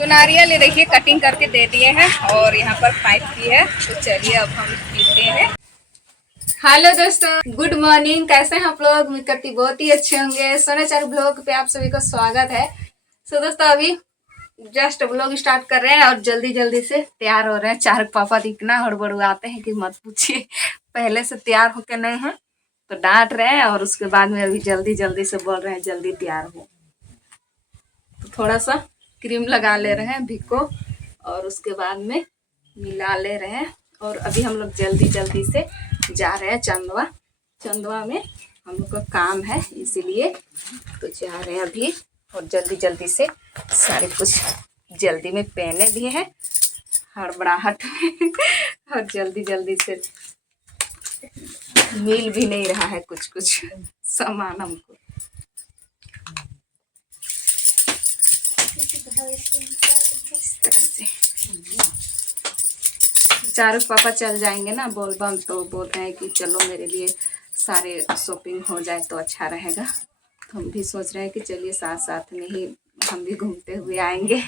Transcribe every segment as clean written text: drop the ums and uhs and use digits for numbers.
तो नारियल ये देखिए कटिंग करके दे दिए हैं और यहाँ पर पाइप भी है। तो चलिए अब हम पीते हैं। हेलो दोस्तों, गुड मॉर्निंग। कैसे हैं आप लोग? उम्मीद करती बहुत ही अच्छे होंगे। सोना चारू ब्लॉग पे आप सभी का स्वागत है। दोस्तों अभी जस्ट ब्लॉग स्टार्ट कर रहे हैं और जल्दी जल्दी से तैयार हो रहे हैं। चारक पापा तो इतना हड़बड़ाते हैं कि मत पूछिए। पहले से तैयार होके नहीं है तो डांट रहे हैं और उसके बाद में अभी जल्दी जल्दी से बोल रहे हैं जल्दी तैयार हो। तो थोड़ा सा क्रीम लगा ले रहे हैं भिको और उसके बाद में मिला ले रहे हैं। और अभी हम लोग जल्दी जल्दी से जा रहे हैं चंदवा में हम लोग का काम है, इसीलिए तो जा रहे हैं अभी। और जल्दी जल्दी से सारे कुछ जल्दी में पहने भी हैं हड़बड़ाहट में और जल्दी जल्दी से मिल भी नहीं रहा है कुछ कुछ सामान हमको। इस तरह से चारू पापा चल जाएंगे ना बोलबम, तो बोल रहे हैं कि चलो मेरे लिए सारे शॉपिंग हो जाए तो अच्छा रहेगा। तो हम भी सोच रहे हैं कि चलिए साथ साथ में ही हम भी घूमते हुए आएंगे।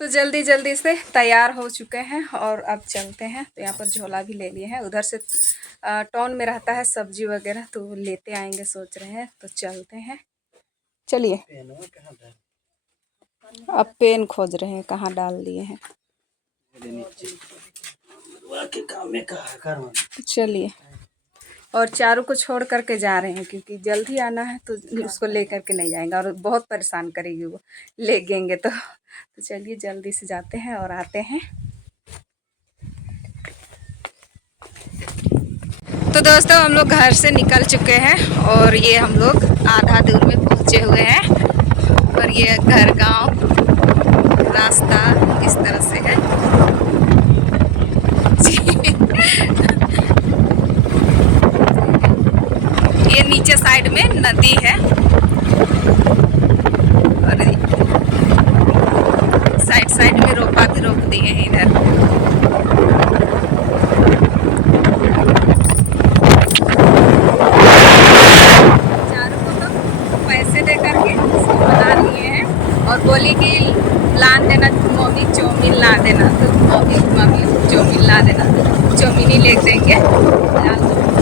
तो जल्दी जल्दी से तैयार हो चुके हैं और अब चलते हैं। तो यहाँ पर झोला भी ले लिए हैं। उधर से टाउन में रहता है सब्जी वगैरह, तो लेते आएंगे सोच रहे हैं। तो चलते हैं, चलिए। अब पेन खोज रहे हैं, कहाँ डाल दिए हैं। तो चलिए, और चारू को छोड़ करके जा रहे हैं क्योंकि जल्दी आना है तो उसको ले करके नहीं जाएंगे और बहुत परेशान करेगी वो ले गेंगे तो चलिए जल्दी से जाते हैं और आते हैं। तो दोस्तों हम लोग घर से निकल चुके हैं और ये हम लोग आधा दूर में पहुंचे हुए हैं। और ये घर गांव रास्ता इस तरह से है। ये नीचे साइड में नदी है और साइड साइड में रोपा भी रोप दिए हैं इधर। चारों को तो पैसे दे करके इसको बना लिए हैं और बोली कि ला देना मम्मी चाउमीन ला देना, तो मम्मी चाउमीन ला देना, चाउमीन ही ले देंगे।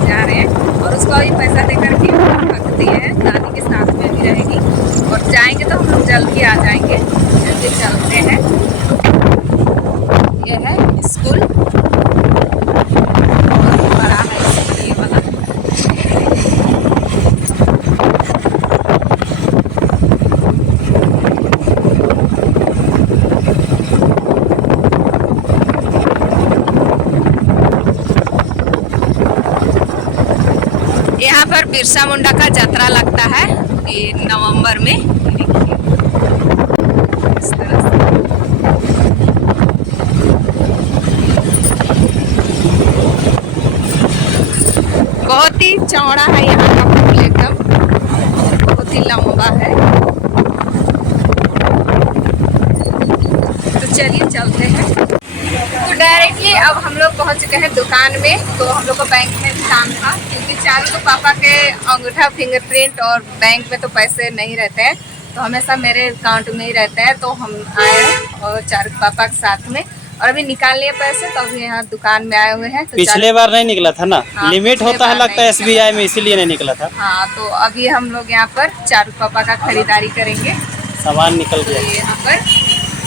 जा रहे हैं और उसको अभी पैसा दे करके रख दिए हैं। दादी के साथ में भी रहेगी और जाएंगे तो हम लोग जल्दी आ जाएंगे। जल्दी चलते हैं। ये है स्कूल और बड़ा है स्कूल ये वाला। यहाँ पर बिरसा मुंडा का यात्रा लगता है ये नवंबर में। इस तरह से बहुत ही चौड़ा है यहाँ का पुल, एकदम बहुत ही लंबा है। तो चलिए चलते हैं। तो डायरेक्टली अब हम लोग पहुंच चुके हैं दुकान में। तो हम लोग को बैंक में भी काम था क्योंकि चारू को पापा के अंगूठा फिंगरप्रिंट और बैंक में तो पैसे नहीं रहते हैं, तो हमेशा मेरे अकाउंट में ही रहते हैं। तो हम आए और चारू पापा के साथ में और अभी निकाल लिए पैसे, तो अभी यहाँ दुकान में आए हुए हैं। तो पिछले बार नहीं निकला था ना। हाँ, लिमिट होता है लगता है SBI में, इसीलिए नहीं निकला था। हाँ, तो अभी हम लोग यहाँ पर चारू पापा का खरीदारी करेंगे। सामान निकल तो गया। यहाँ पर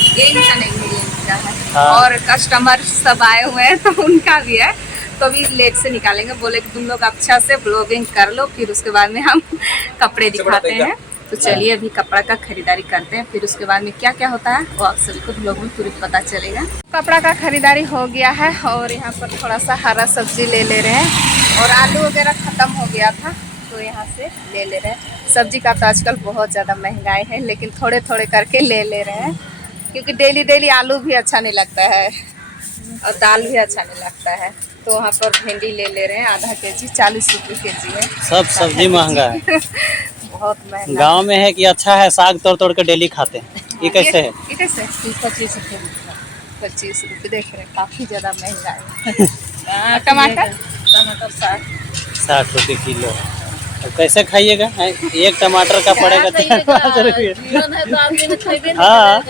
ये इनका नहीं मिलेगा है। हाँ। और कस्टमर सब आए हुए हैं तो उनका भी है, तो अभी लेट से निकालेंगे। बोले कि तुम लोग अच्छा से ब्लॉगिंग कर लो, फिर उसके बाद में हम कपड़े दिखाते हैं। तो चलिए अभी कपड़ा का खरीदारी करते हैं, फिर उसके बाद में क्या क्या होता है वो आप सभी को ब्लॉग में तुरंत पता चलेगा। कपड़ा का खरीदारी हो गया है और यहाँ पर थोड़ा सा हरा सब्जी ले रहे हैं और आलू वगैरह ख़त्म हो गया था, तो यहाँ से ले रहे हैं। सब्जी का तो आजकल बहुत ज़्यादा महंगाई है, लेकिन थोड़े थोड़े करके ले रहे हैं, क्योंकि डेली डेली आलू भी अच्छा नहीं लगता है और दाल भी अच्छा नहीं लगता है। तो वहाँ पर भिंडी ले रहे हैं आधा केजी, 40 रुपये केजी है। सब सब्जी महंगा है। बहुत महंगा। गांव में है कि अच्छा है, साग तोड़ तोड़ के डेली खाते हैं। ये कैसे है? ये कैसे? 25 रुपये, 25 रुपये देख रहे हैं, काफ़ी ज़्यादा महंगा है। टमाटर 60 रुपये किलो। तो कैसे खाइएगा? एक टमाटर का पड़ेगा 5 रुपये। हाँ,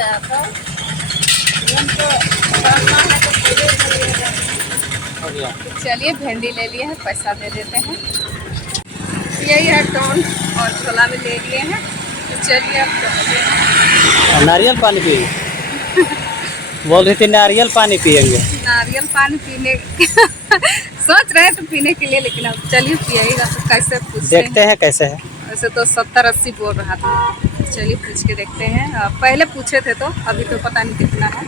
हो गया। चलिए भिंडी ले लिए हैं, पैसा दे देते हैं। यही है टोन और छोला भी ले लिए हैं। तो चलिए अब चलते हैं। नारियल पानी पिए? बोल रही थी नारियल पानी पिएंगे। नारियल पानी पीने सोच रहे हैं तो पीने के लिए, लेकिन अब चलिए पिएगा तो कैसे पूछते देखते हैं कैसे है। वैसे तो 70-80 बोल रहा था। चलिए पूछ के देखते हैं। पहले पूछे थे तो अभी तो पता नहीं कितना है।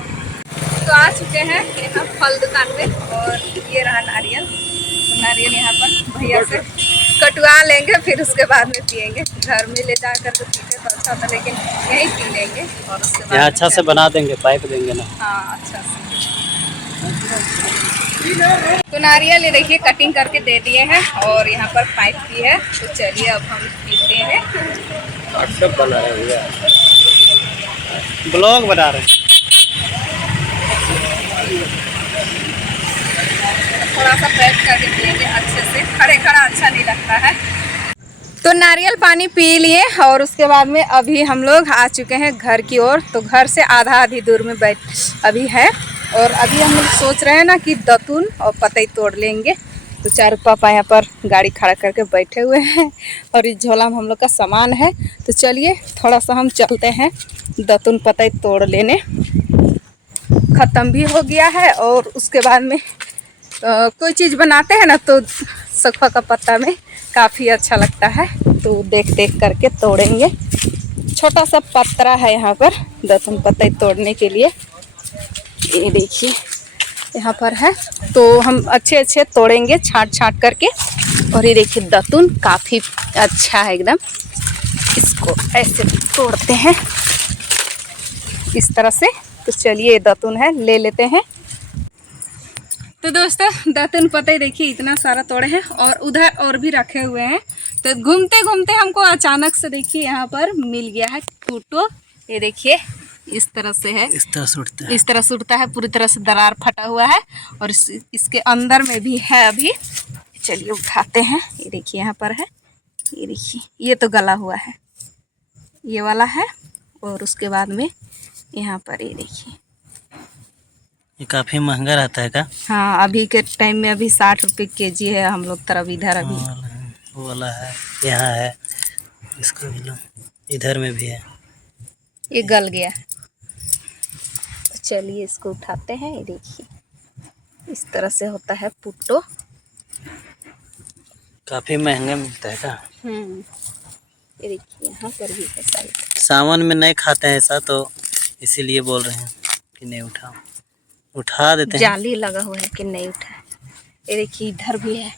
तो आ चुके हैं यहाँ फल दुकान पे और ये रहा नारियल। तो नारियल यहाँ पर भैया से कटवा लेंगे, फिर उसके बाद में पिएंगे। घर में ले जा कर तो पीते तो अच्छा था, लेकिन यहीं पी लेंगे और उसके बाद यहाँ अच्छा से बना देंगे, पाइप देंगे ना। हाँ अच्छा से। तो नारियल ये देखिए कटिंग करके दे दिए हैं और यहाँ पर पाइप भी है। तो चलिए अब हम पीते हैं। ब्लॉग बना रहे हैं। थोड़ा सा पैक करके पिएंगे अच्छे से, खड़े खड़ा अच्छा नहीं लगता है। तो नारियल पानी पी लिए और उसके बाद में अभी हम लोग आ चुके हैं घर की ओर। तो घर से आधा आधी दूर में अभी है और अभी हम लोग सोच रहे हैं ना कि दतून और पतई तोड़ लेंगे। तो चार पापा यहाँ पर गाड़ी खड़ा करके बैठे हुए हैं और इस झोला में हम लोग का सामान है। तो चलिए थोड़ा सा हम चलते हैं दतून पतई तोड़ लेने। ख़त्म भी हो गया है और उसके बाद में कोई चीज़ बनाते हैं ना तो सखुआ का पत्ता में काफ़ी अच्छा लगता है। तो देख देख करके तोड़ेंगे। छोटा सा पत्रा है यहाँ पर दतून पतई तोड़ने के लिए। ये देखिए यहाँ पर है, तो हम अच्छे अच्छे तोड़ेंगे छांट छांट करके। और ये देखिए दतून काफ़ी अच्छा है एकदम। इसको ऐसे तोड़ते हैं इस तरह से। तो चलिए दतून है, ले लेते हैं। तो दोस्तों दतून पतई देखिए इतना सारा तोड़े हैं और उधर और भी रखे हुए हैं। तो घूमते घूमते हमको अचानक से देखिए यहाँ पर मिल गया है टूटो। ये देखिए इस तरह से है, इस तरह सुटता है, इस तरह सुटता है, पूरी तरह से दरार फटा हुआ है और इसके अंदर में भी है अभी। चलिए उठाते हैं। ये देखिए यहाँ पर है, ये देखिए ये तो गला हुआ है, ये वाला है। और उसके बाद में यहाँ पर ये देखिए, ये काफ़ी महंगा रहता है क्या? हाँ अभी के टाइम में अभी 60 रुपये केजी है हम लोग तरफ इधर। अभी वो वाला है, यहाँ है, इसको भी लो, इधर में भी है। ये गल गया है। तो चलिए इसको उठाते हैं। ये देखिए इस तरह से होता है पुट्टो। काफ़ी महंगा मिलता है क्या? ये देखिए यहाँ पर भी है साइड। सावन में नहीं खाते हैं ऐसा, तो इसीलिए बोल रहे हैं कि नहीं उठाओ। उठा देते हैं। जाली लगा हुआ है कि नहीं उठा। ये देखिए इधर भी है,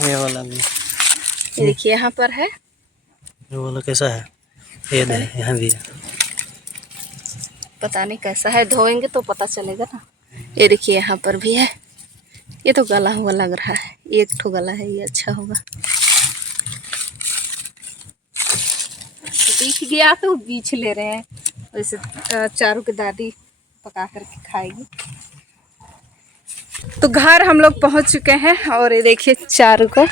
ये वाला भी। ये देखिए यहाँ पर है। ये वाला कैसा है? ये दे, यहाँ भी है। पता नहीं कैसा है, धोएंगे तो पता चलेगा ना। ये देखिए यहाँ पर भी है। ये तो गला हुआ लग रहा है, एक ठो गला है, ये अच्छा होगा। दिख गया तो बीछ ले रहे हैं। वैसे चारू की दादी पका करके खाएगी। तो घर हम लोग पहुंच चुके हैं और ये देखिए चारू को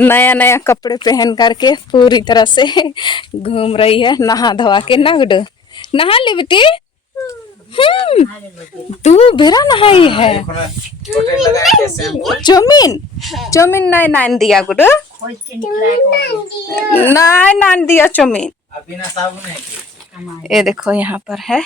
नया नया कपड़े पहन करके पूरी तरह से घूम रही है, नहा धोवा के। ना गुड नहा ले बेटी। तू बेरा नहाई है। चौमीन चौमीन नहीं नान दिया गुड, नहीं नान दिया चौमीन। ये देखो यहाँ पर है,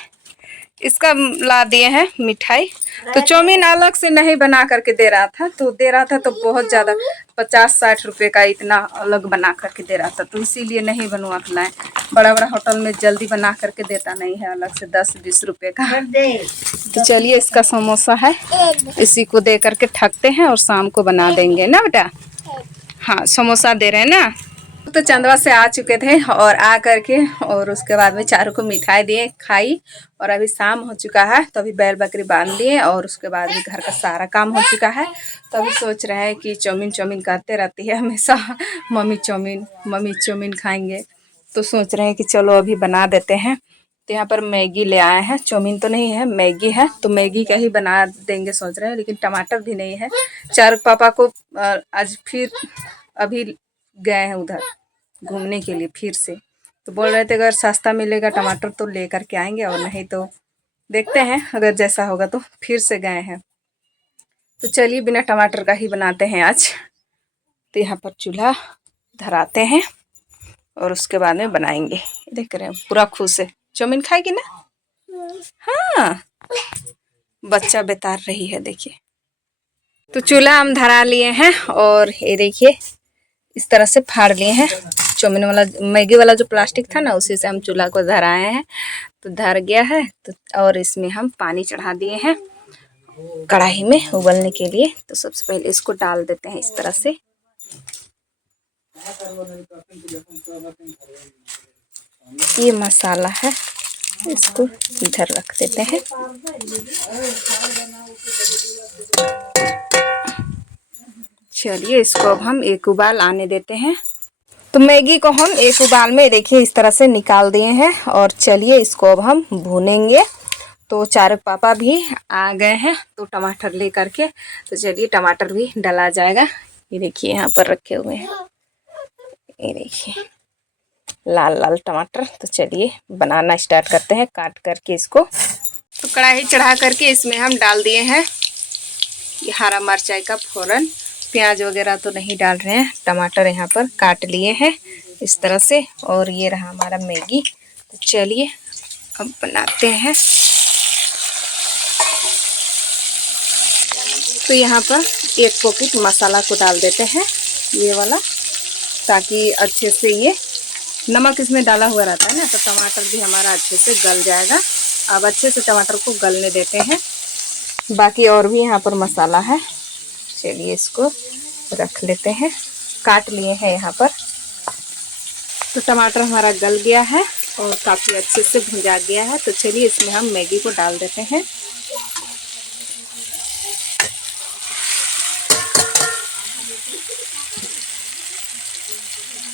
इसका ला दिए हैं मिठाई। तो चाउमीन अलग से नहीं बना करके दे रहा था, तो बहुत ज़्यादा 50-60 रुपये का इतना अलग बना करके दे रहा था, तो इसीलिए नहीं बनवा के लाए। बड़ा बड़ा होटल में जल्दी बना करके देता नहीं है अलग से 10-20 रुपये का। तो चलिए इसका समोसा है, इसी को दे करके ठगते हैं और शाम को बना देंगे ना बेटा। हाँ समोसा दे रहे हैं ना। तो चंदवा से आ चुके थे और आ करके और उसके बाद में चारों को मिठाई दिए, खाई। और अभी शाम हो चुका है, तो अभी बैल बकरी बांध दिए और उसके बाद में घर का सारा काम हो चुका है। तो अभी सोच रहे हैं कि चाउमीन चाउमीन करते रहती है हमेशा, मम्मी चाउमीन खाएंगे। तो सोच रहे हैं कि चलो अभी बना देते हैं। तो यहाँ पर मैगी ले आए हैं, चाउमीन तो नहीं है, मैगी है, तो मैगी का ही बना देंगे सोच रहे हैं। लेकिन टमाटर भी नहीं है। चार पापा को आज फिर अभी गए हैं उधर घूमने के लिए फिर से, तो बोल रहे थे अगर सस्ता मिलेगा टमाटर तो ले करके आएंगे, और नहीं तो देखते हैं अगर जैसा होगा। तो फिर से गए हैं, तो चलिए बिना टमाटर का ही बनाते हैं आज। तो यहाँ पर चूल्हा धराते हैं और उसके बाद में बनाएंगे। देख रहे हैं पूरा खुश है, चाउमीन खाएगी ना। हाँ बच्चा बेतार रही है देखिए। तो चूल्हा हम धरा लिए हैं और ये देखिए इस तरह से फाड़ लिए हैं। चाउमीन वाला मैगी वाला जो प्लास्टिक था ना, उसी से हम चूल्हा को धराए हैं। तो धर गया है, तो और इसमें हम पानी चढ़ा दिए हैं कढ़ाई में उबलने के लिए। तो सबसे पहले इसको डाल देते हैं इस तरह से। ये मसाला है, इसको इधर रख देते हैं। चलिए इसको अब हम एक उबाल आने देते हैं। तो मैगी को हम एक उबाल में देखिए इस तरह से निकाल दिए हैं। और चलिए इसको अब हम भूनेंगे। तो चार पापा भी आ गए हैं तो टमाटर ले करके, तो चलिए टमाटर भी डाला जाएगा। ये देखिए यहाँ पर रखे हुए हैं, ये देखिए लाल लाल टमाटर। तो चलिए बनाना स्टार्ट करते हैं काट करके इसको। तो कढ़ाई चढ़ा करके इसमें हम डाल दिए हैं ये हरा मिर्चाई का फोरन। प्याज वगैरह तो नहीं डाल रहे हैं, टमाटर यहाँ पर काट लिए हैं इस तरह से। और ये रहा हमारा मैगी। तो चलिए अब बनाते हैं। तो यहाँ पर एक पॉकेट मसाला को डाल देते हैं ये वाला, ताकि अच्छे से ये नमक इसमें डाला हुआ रहता है ना, तो टमाटर भी हमारा अच्छे से गल जाएगा। अब अच्छे से टमाटर को गलने देते हैं। बाकी और भी यहाँ पर मसाला है, चलिए इसको रख लेते हैं। काट लिए हैं यहाँ पर। तो टमाटर हमारा गल गया है और काफ़ी अच्छे से भुंजा गया है। तो चलिए इसमें हम मैगी को डाल देते हैं।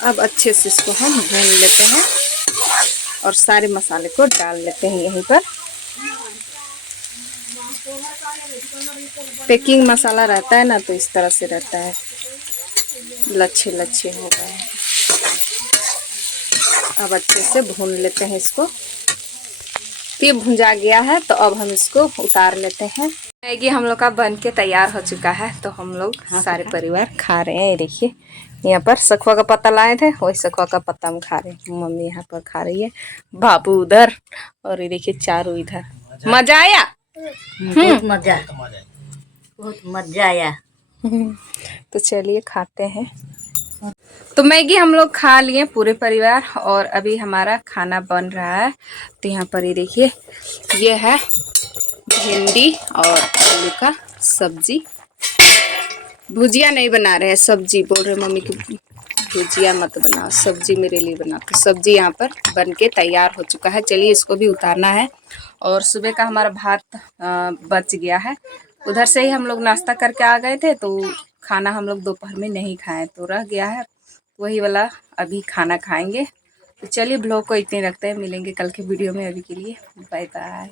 अब अच्छे से इसको हम भून लेते हैं और सारे मसाले को डाल लेते हैं यहीं पर। पैकिंग मसाला रहता है ना, तो इस तरह से रहता है, लच्छे लच्छे हो गए हैं। अब अच्छे से भून लेते हैं इसको। ये भुंजा गया है, तो अब हम इसको उतार लेते हैं। मैगी हम लोग का बन के तैयार हो चुका है, तो हम लोग सारे परिवार खा रहे हैं। ये देखिए यहाँ पर सखुआ का पत्ता लाए थे, वही सखुआ का पत्ता हम खा रहे हैं। मम्मी यहाँ पर खा रही है, बाबू उधर, और ये देखिए चारों इधर। मजा आया? बहुत मजा आया। तो चलिए खाते हैं। तो मैगी हम लोग खा लिए पूरे परिवार, और अभी हमारा खाना बन रहा है। तो यहाँ पर ये देखिए ये है भिंडी और आलू का सब्जी। भुजिया नहीं बना रहे हैं, सब्जी बोल रहे मम्मी की भुजिया मत बनाओ, सब्जी मेरे लिए बनाओ। तो सब्जी यहाँ पर बन के तैयार हो चुका है। चलिए इसको भी उतारना है। और सुबह का हमारा भात बच गया है, उधर से ही हम लोग नाश्ता करके आ गए थे, तो खाना हम लोग दोपहर में नहीं खाए, तो रह गया है, वही वाला अभी खाना खाएंगे। तो चलिए ब्लॉग को इतने रखते हैं, मिलेंगे कल के वीडियो में। अभी के लिए बाय बाय।